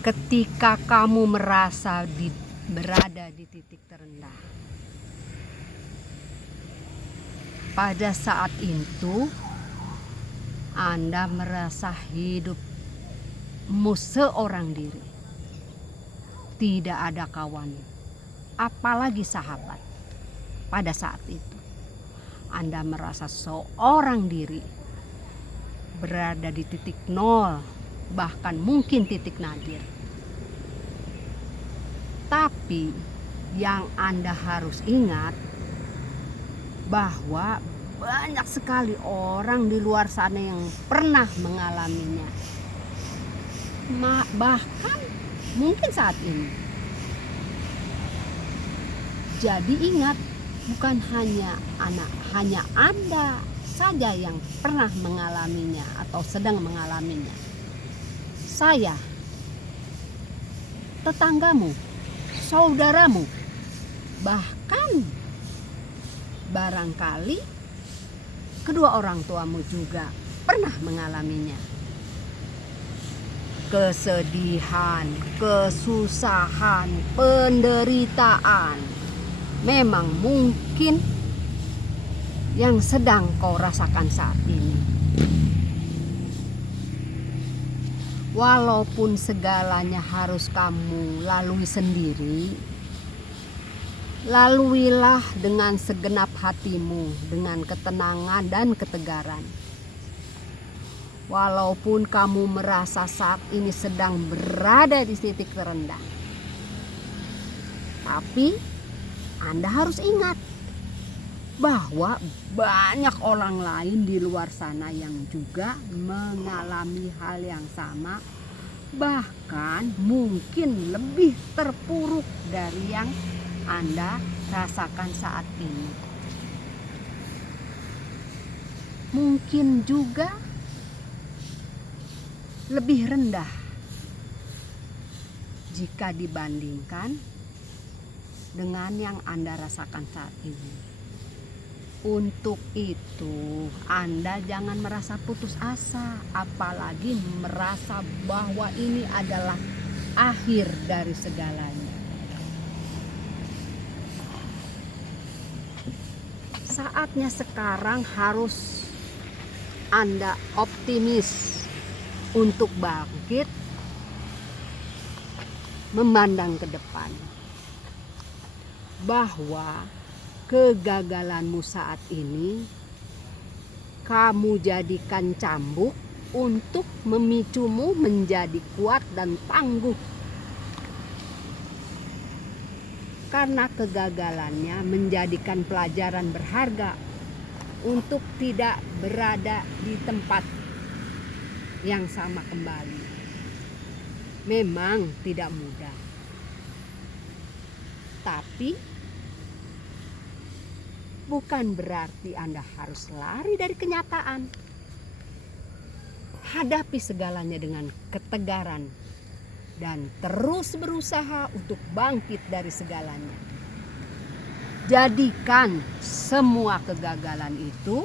Ketika kamu merasa berada di titik terendah, pada saat itu Anda merasa hidupmu seorang diri, tidak ada kawan, apalagi sahabat. Pada saat itu Anda merasa seorang diri, berada di titik nol, bahkan mungkin titik nadir. Tapi yang Anda harus ingat bahwa banyak sekali orang di luar sana yang pernah mengalaminya. Bahkan mungkin saat ini. Jadi ingat, bukan hanya Anda saja yang pernah mengalaminya atau sedang mengalaminya. Saya, tetanggamu, saudaramu, bahkan barangkali kedua orang tuamu juga pernah mengalaminya. Kesedihan, kesusahan, penderitaan memang mungkin yang sedang kau rasakan saat ini. Walaupun segalanya harus kamu lalui sendiri, laluilah dengan segenap hatimu, dengan ketenangan dan ketegaran. Walaupun kamu merasa saat ini sedang berada di titik terendah, tapi Anda harus ingat bahwa banyak orang lain di luar sana yang juga mengalami hal yang sama, bahkan mungkin lebih terpuruk dari yang Anda rasakan saat ini. Mungkin juga lebih rendah jika dibandingkan dengan yang Anda rasakan saat ini. Untuk itu Anda jangan merasa putus asa, apalagi merasa bahwa ini adalah akhir dari segalanya. Saatnya sekarang harus Anda optimis untuk bangkit, memandang ke depan, bahwa kegagalanmu saat ini kamu jadikan cambuk untuk memicumu menjadi kuat dan tangguh. Karena kegagalannya menjadikan pelajaran berharga untuk tidak berada di tempat yang sama kembali. Memang tidak mudah, tapi bukan berarti Anda harus lari dari kenyataan. Hadapi segalanya dengan ketegaran dan terus berusaha untuk bangkit dari segalanya. Jadikan semua kegagalan itu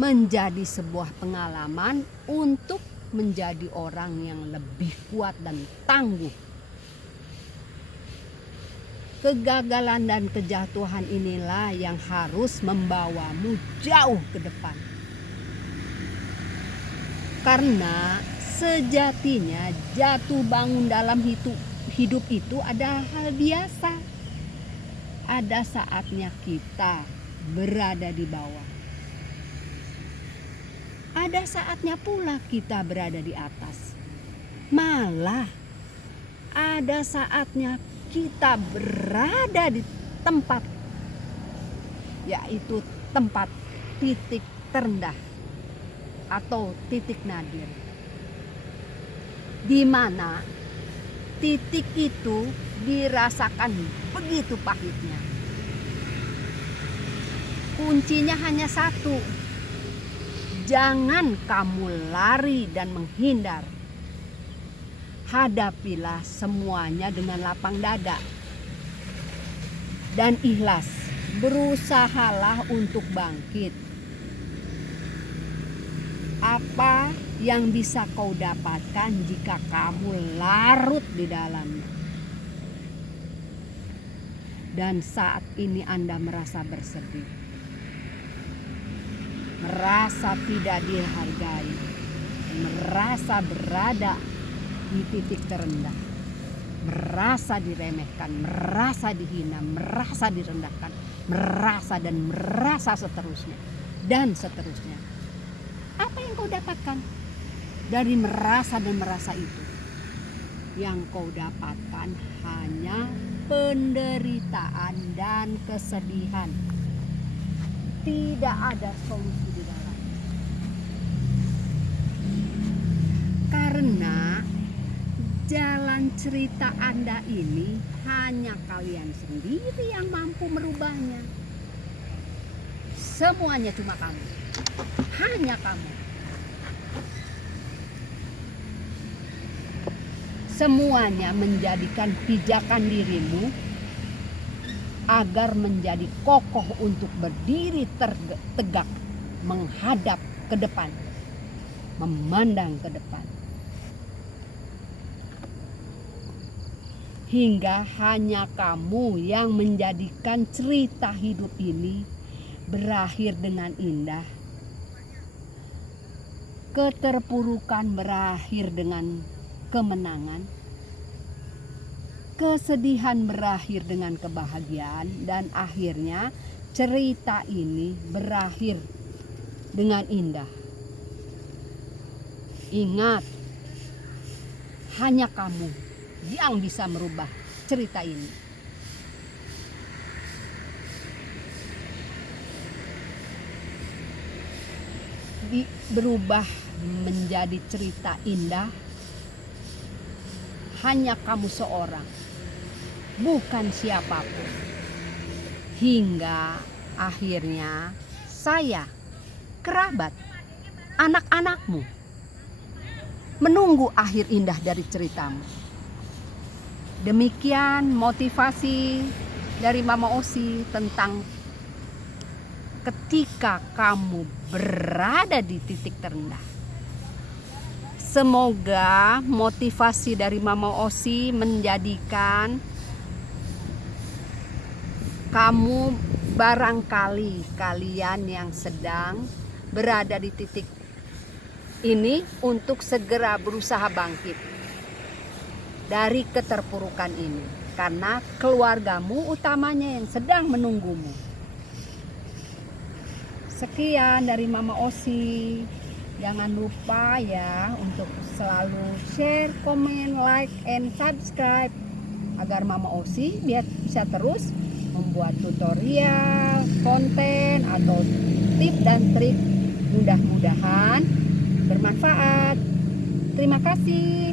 menjadi sebuah pengalaman untuk menjadi orang yang lebih kuat dan tangguh. Kegagalan dan kejatuhan inilah yang harus membawamu jauh ke depan. Karena sejatinya jatuh bangun dalam hidup itu ada hal biasa. Ada saatnya kita berada di bawah. Ada saatnya pula kita berada di atas. Malah ada saatnya kita berada di tempat, yaitu tempat titik terendah atau titik nadir, di mana titik itu dirasakan begitu pahitnya. Kuncinya hanya satu: jangan kamu lari dan menghindar. Hadapilah semuanya dengan lapang dada dan ikhlas. Berusahalah untuk bangkit. Apa yang bisa kau dapatkan jika kamu larut di dalamnya. Dan saat ini Anda merasa bersedih, merasa tidak dihargai, merasa berada di titik terendah, merasa diremehkan, merasa dihina, merasa direndahkan, merasa seterusnya dan seterusnya. Apa yang kau dapatkan dari merasa dan merasa itu? Yang kau dapatkan hanya penderitaan dan kesedihan. Tidak ada solusi di dalam. Karena jalan cerita Anda ini hanya kalian sendiri yang mampu merubahnya. Semuanya cuma kamu. Hanya kamu. Semuanya menjadikan pijakan dirimu agar menjadi kokoh untuk berdiri tegak, menghadap ke depan, memandang ke depan. Hingga hanya kamu yang menjadikan cerita hidup ini berakhir dengan indah. Keterpurukan berakhir dengan kemenangan. Kesedihan berakhir dengan kebahagiaan, dan akhirnya cerita ini berakhir dengan indah. Ingat, hanya kamu yang bisa merubah cerita ini. Berubah menjadi cerita indah hanya kamu seorang, bukan siapapun. Hingga akhirnya saya, kerabat, anak-anakmu menunggu akhir indah dari ceritamu. Demikian motivasi dari Mama Osi tentang ketika kamu berada di titik terendah. Semoga motivasi dari Mama Osi menjadikan kamu, barangkali kalian yang sedang berada di titik ini, untuk segera berusaha bangkit dari keterpurukan ini. Karena keluargamu utamanya yang sedang menunggumu. Sekian dari Mama Osi. Jangan lupa ya untuk selalu share, komen, like, and subscribe agar Mama Osi bisa terus membuat tutorial, konten, atau tips dan trik. Mudah-mudahan bermanfaat. Terima kasih.